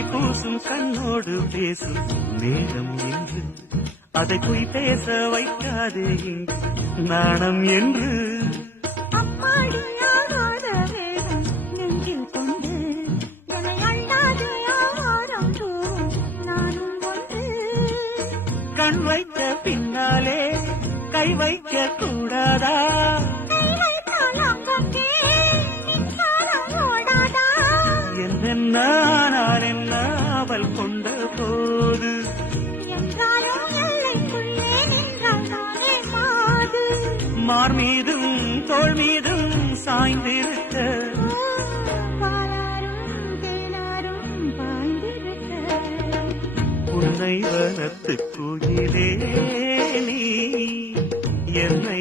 கண்ணோடு பேசும் நேரம் என்று. அதை போய் பேச வைக்காதே நாணம் என்று. கண் வைத்த பின்னாலே கை வைக்க கூடாதா? கை அவள் கொண்ட போது. மார் மீதும் தோள் மீதும் சாய்ந்திருக்க. உன்னை வனத்து குயிலே நீ என்னை